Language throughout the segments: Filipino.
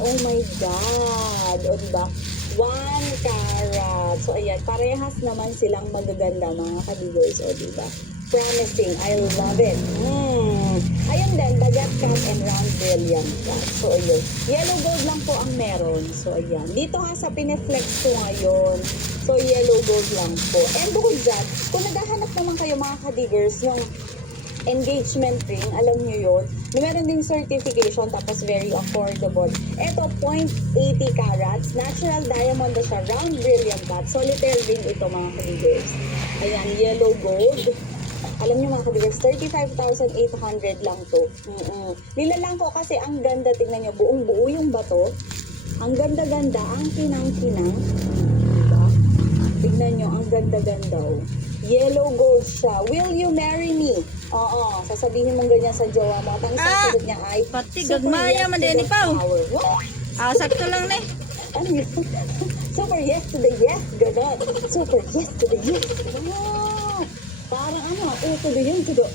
Oh my God. O, diba? 1 carat. So, ayan. Parehas naman silang magaganda, mga kadigers. O, diba? Promising. I love it. Ayun din, bagat cut and round brilliant cut. So, ayun. Yellow gold lang po ang meron. So, ayan. Dito nga sa pineflex ko ngayon. So, yellow gold lang po. And bukod dyan, kung naghahanap naman kayo mga kadigers, yung engagement ring, alam nyo yun, na meron din certification tapos very affordable. Ito, 0.80 carats, natural diamond na siya, round brilliant cut, solitaire ring ito mga kadigers. Ayan, yellow gold. Alam nyo mga kadigers, 35,800 lang to. Nilalang ko kasi ang ganda, tingnan nyo, buong buo yung bato. Ang ganda-ganda, ang kinang-kinang. Diba? Tignan nyo, ang ganda-ganda. Oh. Yellow gold siya. Will you marry me? Oo, sasabihin mong ganyan sa jowa mo. At ang sasagot niya ay, pati gagmaya man din ipaw. Sakto lang na Ano yun? Super yes to the yes, gano'n. Super yes to the yes. Wow! Parang ano, to the yun, to the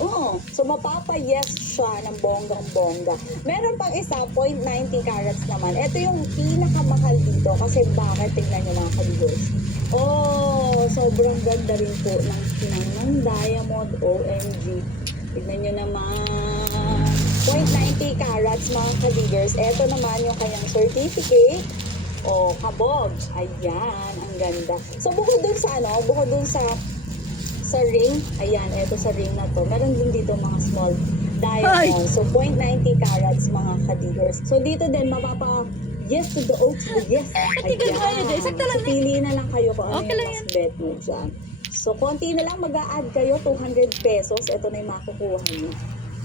So, mapapa-yes siya ng bonggang-bongga. Meron pang isa, 0.90 carats naman. Ito yung pinakamahal dito kasi bakit, tignan nyo mga kaligos. Sobrang ganda rin po ng diamond. OMG. Tignan nyo naman. 0.90 carats mga kaligers. Ito naman yung kanyang certificate. Kabog. Ayan, ang ganda. So, bukod dun sa ring, ayan, eto sa ring na to, meron din dito mga small diamonds. So, 0.90 carats mga kadigers. So, dito din, yes to the oats, yes. Ayan. So, pili na lang kayo kung ano yung mas bet mo dyan. So, konti na lang mag-a-add kayo, 200 pesos. Ito na yung makukuha nyo.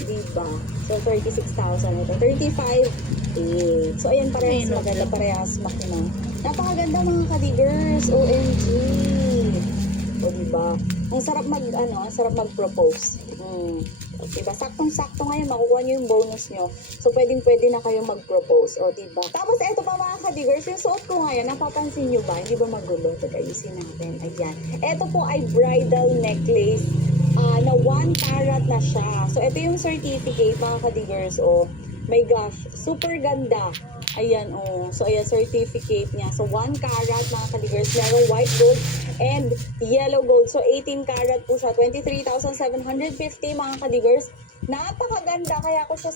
Diba? So, 36,000. Ito, 35,800. So, ayan, parehas maganda, parehas makina. Napakaganda mga kadigers. OMG. O, diba? Ang sarap mag-propose. Diba? Saktong-sakto ngayon, makukuha nyo yung bonus nyo. So, pwedeng-pwede na kayong mag-propose. O, diba? Tapos, eto pa mga kadigers, yung suot ko ngayon, napapansin nyo ba? Hindi ba magulo? Teka, ayusin natin. Ayan. Eto po ay bridal necklace na 1 carat na siya. So, ito yung certificate, mga kadigers. My gosh, super ganda. Ayan, So, ayan, certificate niya. So, 1 carat, mga kadigers. Merong white gold and yellow gold. So, 18 carat po siya. 23,750, mga kadigers. Napakaganda. Kaya ko siya